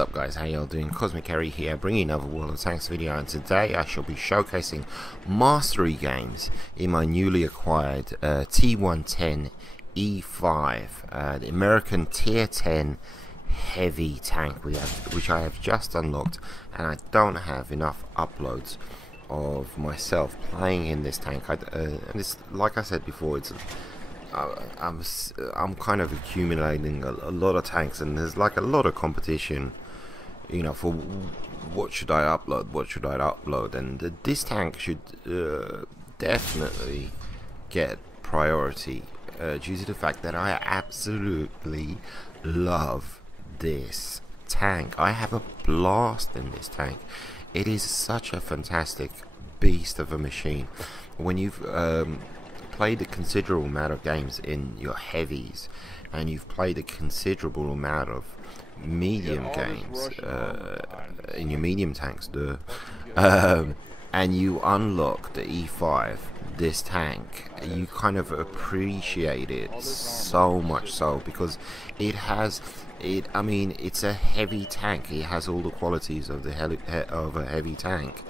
up guys, how y'all doing? Cosmic Harry here, bringing another World of Tanks video, and today I shall be showcasing mastery games in my newly acquired T110E5, the American tier 10 heavy tank which I have just unlocked, and I don't have enough uploads of myself playing in this tank. And it's like I said before, it's I'm kind of accumulating a lot of tanks, and there's like a lot of competition, you know, for what should I upload, and this tank should definitely get priority due to the fact that I absolutely love this tank. I have a blast in this tank. It is such a fantastic beast of a machine. When you've played a considerable amount of games in your heavies, and you've played a considerable amount of medium games in your medium tanks, and you unlock the E5, this tank, you kind of appreciate it so much so, because it has I mean, it's a heavy tank. It has all the qualities of of a heavy tank,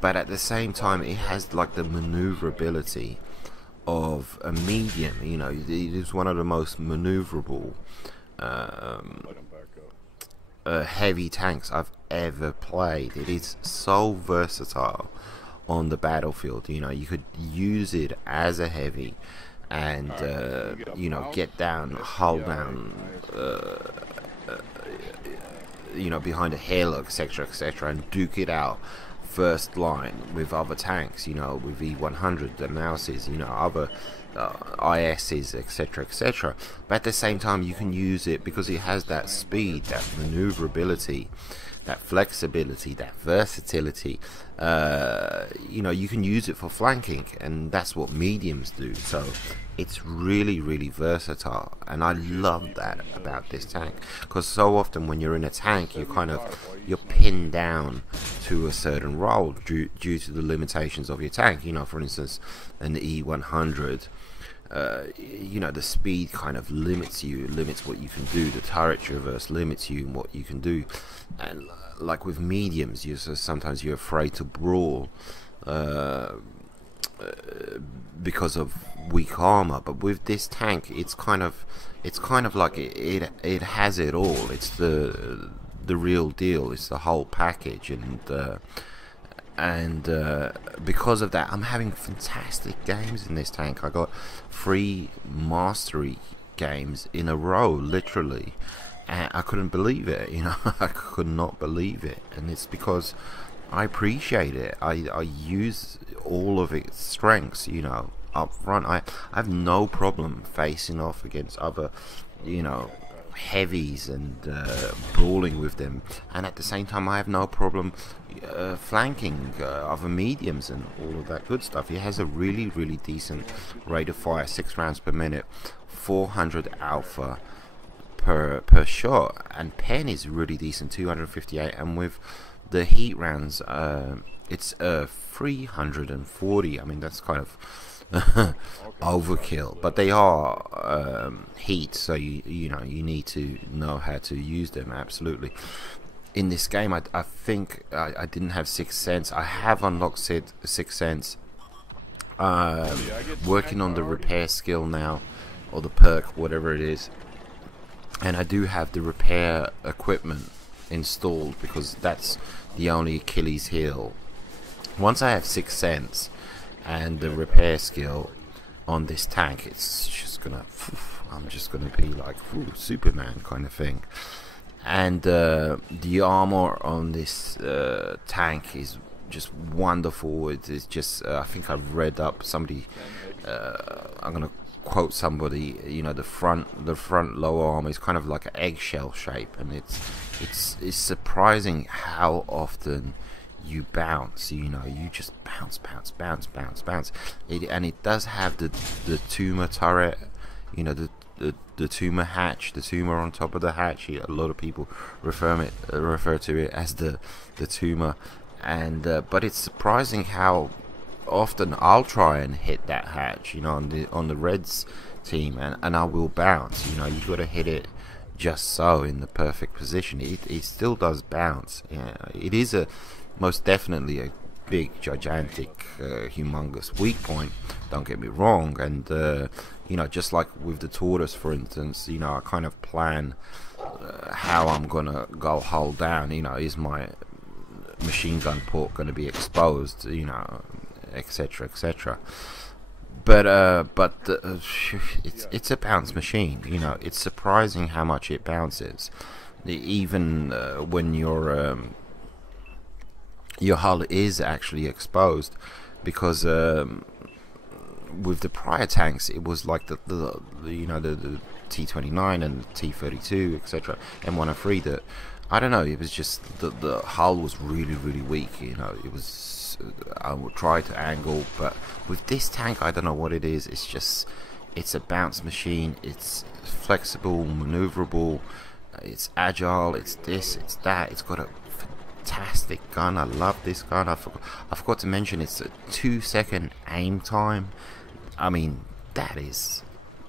but at the same time it has like the maneuverability of a medium. You know, it is one of the most maneuverable heavy tanks I've ever played. It is so versatile on the battlefield. You know, you could use it as a heavy and you know, get down, hold down, you know, behind a hill, etc, and duke it out first line with other tanks, you know, with E100 analysis, you know, other ISs, etc. But at the same time, you can use it because it has that speed, that maneuverability, that flexibility, that versatility. You know, you can use it for flanking, and that's what mediums do. So it's really versatile, and I love that about this tank, because so often when you're in a tank, you're pinned down to a certain role due to the limitations of your tank. You know, for instance, an E100, you know, the speed kind of limits what you can do. The turret traverse limits you in what you can do, and like with mediums, sometimes you're afraid to brawl because of weak armor. But with this tank, it's kind of like it has it all. It's the real deal. It's the whole package, and because of that, I'm having fantastic games in this tank. I got 3 mastery games in a row, literally, and I couldn't believe it. You know, I could not believe it, and it's because I appreciate it. I use all of its strengths, you know, up front. I have no problem facing off against other, you know, heavies and brawling with them, and at the same time I have no problem flanking other mediums and all of that good stuff. It has a really decent rate of fire, 6 rounds per minute, 400 alpha per shot, and pen is really decent, 258, and with the heat rounds it's 340. I mean, that's kind of overkill, but they are heat, so you know, you need to know how to use them. Absolutely. In this game, I think I didn't have Sixth Sense. I have unlocked Sixth Sense. Working on the repair skill now, or the perk, whatever it is, and I do have the repair equipment installed, because that's the only Achilles heel. Once I have Sixth Sense and the repair skill on this tank, it's just gonna, I'm just gonna be like Superman kind of thing. And the armor on this tank is just wonderful. It's just I think I've read up somebody, I'm gonna quote somebody, you know, the front lower armor is kind of like an eggshell shape, and it's surprising how often you bounce. You know, you just bounce. And it does have the tumor turret, you know, the tumor hatch, the tumor on top of the hatch. A lot of people refer to it as the tumor, and but it's surprising how often I'll try and hit that hatch, you know, on the Reds team, and I will bounce. You know, you got to hit it just so in the perfect position. It still does bounce. Yeah, it is a most definitely a big, gigantic, humongous weak point. Don't get me wrong. And you know, just like with the tortoise, for instance, you know, I kind of plan how I'm gonna go hull down. You know, is my machine gun port going to be exposed? You know, etc., etc. But it's a bounce machine. You know, it's surprising how much it bounces, even when your hull is actually exposed, because with the prior tanks it was like the you know, the T29 and T32, etc., M103, that I don't know, it was just the hull was really weak. You know, it was I would try to angle, but with this tank, I don't know what it is. It's just, it's a bounce machine. It's flexible, maneuverable, it's agile, it's this, it's that. It's got a fantastic gun. I love this gun. I forgot to mention it's a 2-second aim time. I mean, that is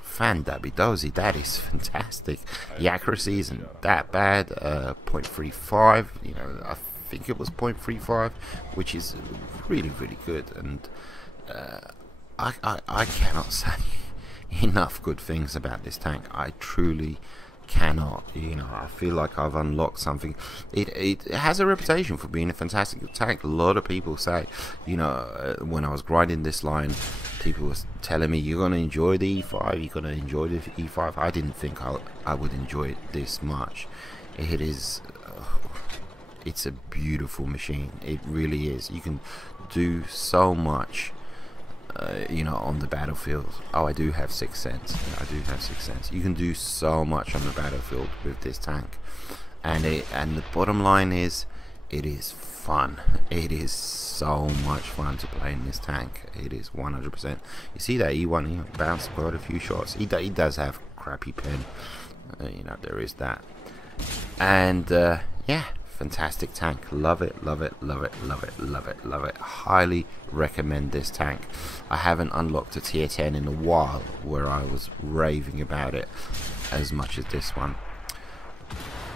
fan-dabby-dozy. That is fantastic. The accuracy isn't that bad. 0.35, you know, I think it was 0.35, which is really good. And I cannot say enough good things about this tank. I truly cannot. You know, I feel like I've unlocked something. It has a reputation for being a fantastic tank. A lot of people say, you know, when I was grinding this line, people were telling me, you're gonna enjoy the E5, you're gonna enjoy the E5. I didn't think I would enjoy it this much. It is it's a beautiful machine. It really is. You can do so much you know, on the battlefield. Oh, I do have Sixth Sense. I do have Sixth Sense. You can do so much on the battlefield with this tank, and the bottom line is, it is fun. It is so much fun to play in this tank. It is 100%. You see that E1, he bounced quite a few shots. He does have crappy pen. You know, there is that. And yeah, fantastic tank. Love it. Highly recommend this tank. I haven't unlocked a tier 10 in a while where I was raving about it as much as this one.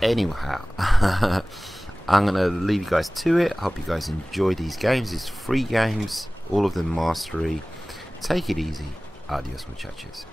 Anyhow, I'm gonna leave you guys to it. Hope you guys enjoy these games. It's free games, all of them mastery. Take it easy. Adios, muchachos.